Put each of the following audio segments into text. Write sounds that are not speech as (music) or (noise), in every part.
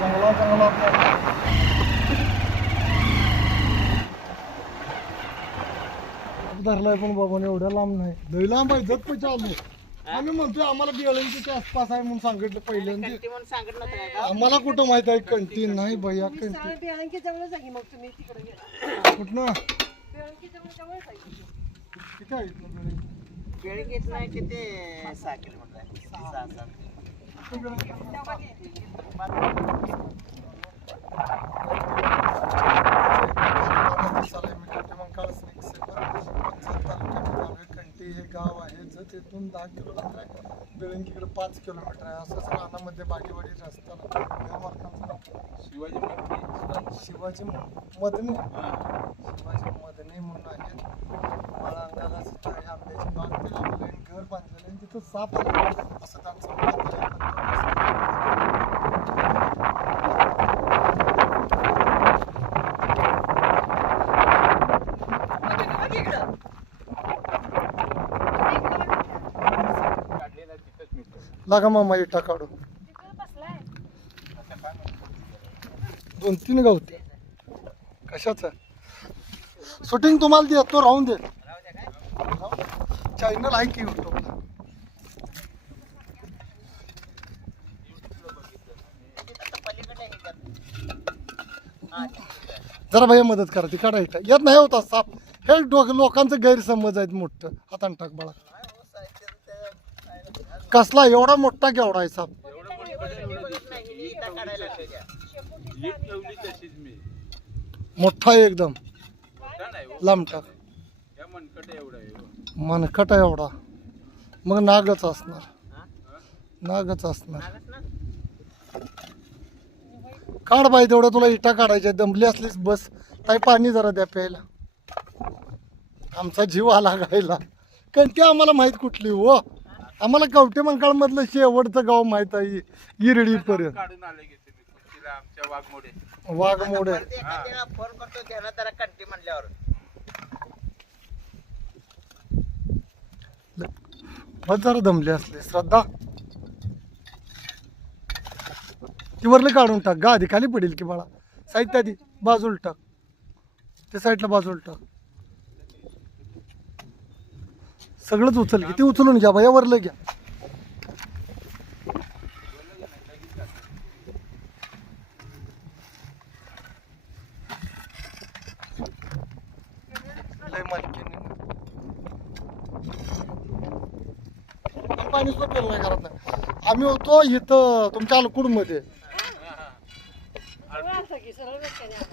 जंगला जंगलात. धरलाय पण बाबा एवढ्या लांब नाही. लय लांब आहे जत पैसे आलो. आम्ही म्हणतोय आम्हाला बिळंकीच्या आसपास आहे म्हणून सांगितलं पहिल्यांदा. कंटी म्हणून आम्हाला कुठं माहीत आहे? कंटीन नाही भैया कंटीन सरळ बिळंकी जवळच आहे की मग तुम्ही तिकडे गेला? कुठनं? बिळंकी जवळ जवळच आहे की. किती आहे इथनं बिळंकी? बेळगीत नाही किती? सहा किलोमीटर आहे सहा सात. तेव्हा गेली. कंटी हे गाव आहे जत इथून दहा किलोमीटर आहे बेळंकीकडे पाच किलोमीटर आहे असंच रानामध्ये बागेवाडी रस्त्याला या मार्गाचं शिवाजी मदने. शिवाजी मदने म्हणून आहेत. मला अंगाला आंब्याची बाग ते लावलेली घर बांधलेलं आणि तिथं साप असं त्यांचं लागा मामा इटा काढू दोन तीन गावते. कशाच? शूटिंग तुम्हाला दे तो राहून दे. चॅनल आहे की युट्यूबला जरा भाई मदत करा ती काढा इटा येत नाही होता साप. हे डोक लोकांचं गैरसमज आहेत मोठं. हातान टाक बाळा. कसला एवढा मोठा केवढा आहे साप मोठा आहे एकदम. लांबटा. मनकट एवढा. मग नागच असणार. नागच असणार. काढ बाई तेवढं तुला इटा काढायच्या दमली असलीस बस. ताई पाणी जरा द्या प्यायला. आमचा जीव आला गायला. कारण ती आम्हाला माहीत कुठली हो. आम्हाला कवटे मंकाळ मधलं शेवटचं गाव माहीत आहे इरडी पर्यंत काढून आले की तुम्ही कुस्तीला आमच्या वाघमोडे. वाघमोडे. फोन करतो त्यानं जरा कंटी म्हणल्यावर. बस जरा दमली असली श्रद्धा. ती वरलं काढून टाक गा आधी खाली पडेल की बाळा. साईड आधी बाजूला टाक. त्या साईडला बाजूला टाक. सगळंच उचल की ती उचलून घ्या भैया वरलं घ्या. पाणी नाही घरात नाही आम्ही होतो इथं तुमच्या अलकुडमध्ये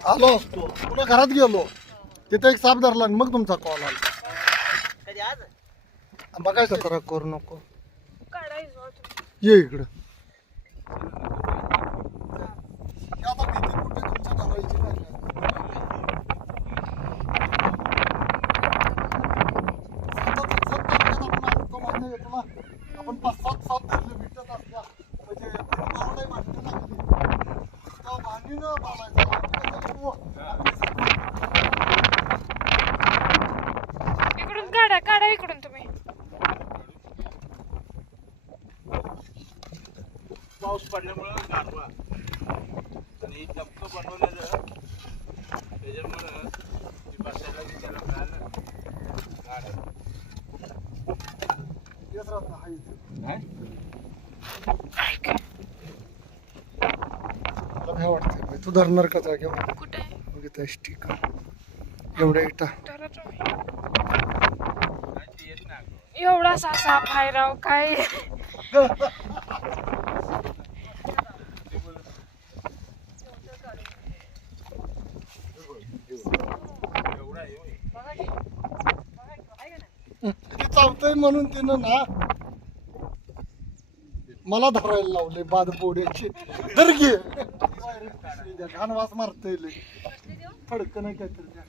आला. असतो. पुन्हा घरात गेलो. तिथे एक साप धरला आणि मग तुमचा कॉल आला. कधी आज? बघायचं तर करू नको. काढायचं. ये इकडं आता भीती कुठे तुमच्या घालायची नाही. सतत- सतत आपण आणतो माहिती आहे तुला? आपण पाच सात सात धरले भेटत असल्या म्हणजे बावडाही भांडणं लागली. तेव्हा भांडीनं बाळायचं. इकडून काढा काढा इकडून तुम्ही पाऊस पडल्यामुळं गारवा. आणि टपकं बनवलेलं त्याच्यामुळं ती बसायला की त्याला मिळालं. काय? वाटतंय. तू धरणार का जागेवर? कुठे? ठीक एवढ्या इटा. एवढा सा साप आहे राव काय (laughs) किती चावतंय म्हणून तिनं ना मला धरायला लावले बाद बोड्याची धर घे घाण वास मारतय फडक नाही काहीतरी द्या.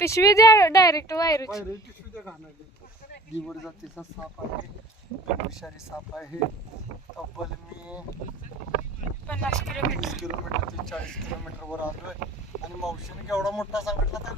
पिशवी द्या डायरेक्ट पायरे पिशवी द्या घाणायला दिवड जातीचा साप आहे. विषारी साप आहे. तब्बल मी पन्नास किलोमीटर. वीस किलोमीटर ते चाळीस किलोमीटर वर आलोय. आणि मावशीने केवढा मोठा सांगितला ते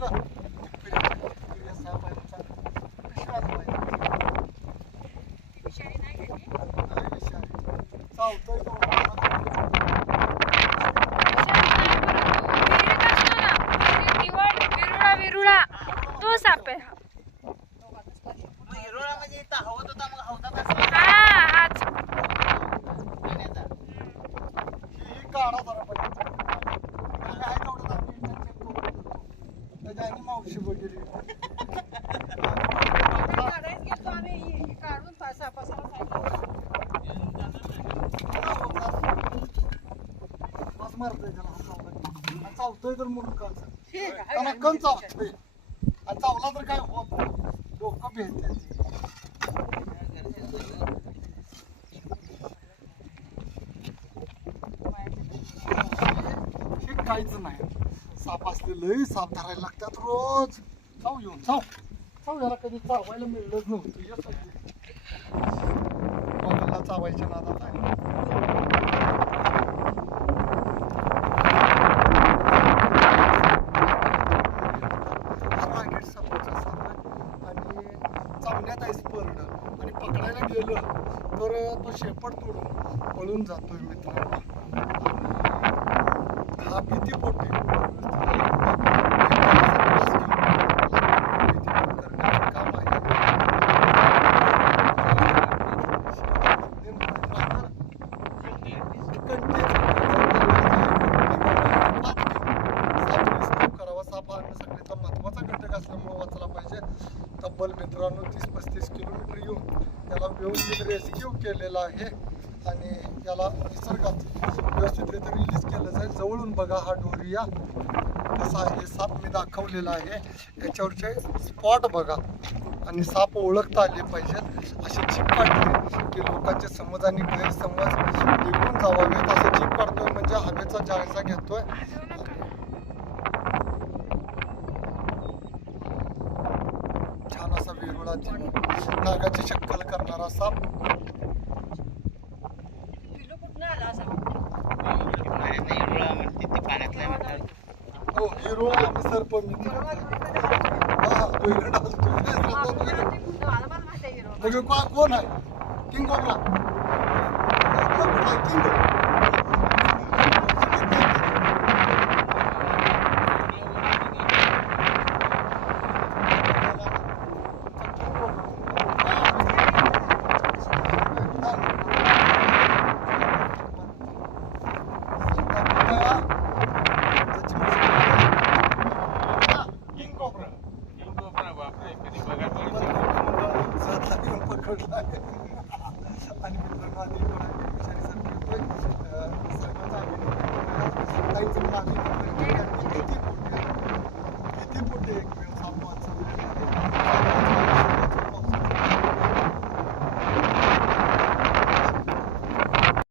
हवत होता मग हवता कसा हा मावशी बघितली काढायच काढून पासा पसाला सांगितलं बस मारतोय त्याला. तर म्हणून कण ठीक आहे. हे नाही. साप असले लय साप धरायला लागतात रोज. चाव येऊन चाव चाव याला कधी चावायला मिळलंच नव्हतं. ये सगळं. चावायच्या नादात आहे. आणि चावण्यात आणि पकडायला गेलं तर तो शेपट तोडून पळून जातोय मित्रांनो. वाचला पाहिजे तब्बल मित्रांनो तीस पस्तीस किलोमीटर येऊन त्याला व्यवस्थित रेस्क्यू केलेला आहे. आणि याला निसर्गात व्यवस्थितरित्या रिलीज केलं जाईल. जवळून बघा हा डोरिया कसा आहे? साप मी दाखवलेला आहे. याच्यावरचे स्पॉट बघा. आणि साप ओळखता आले पाहिजेत. असे चिप काढले की लोकांचे समज आणि गैरसमज निघून जावावेत असं चिप काढतोय म्हणजे हवेचा जायचा घेतोय. छान असा वेरुळा नागाची शक्कल करणारा साप पिलू कुठनं आला असा नाही नाही रुळा म्हणते ते पाण्यातला आहे म्हणतात. हो हिरो आम्ही सर्प मित्र परवा घेऊन कधी आला? हा तो इकडे असतो. इकडे असतो. आपण ते कुठनं आला मला माहिती आहे हिरो. म्हणजे कोण आहे किंग कोबरा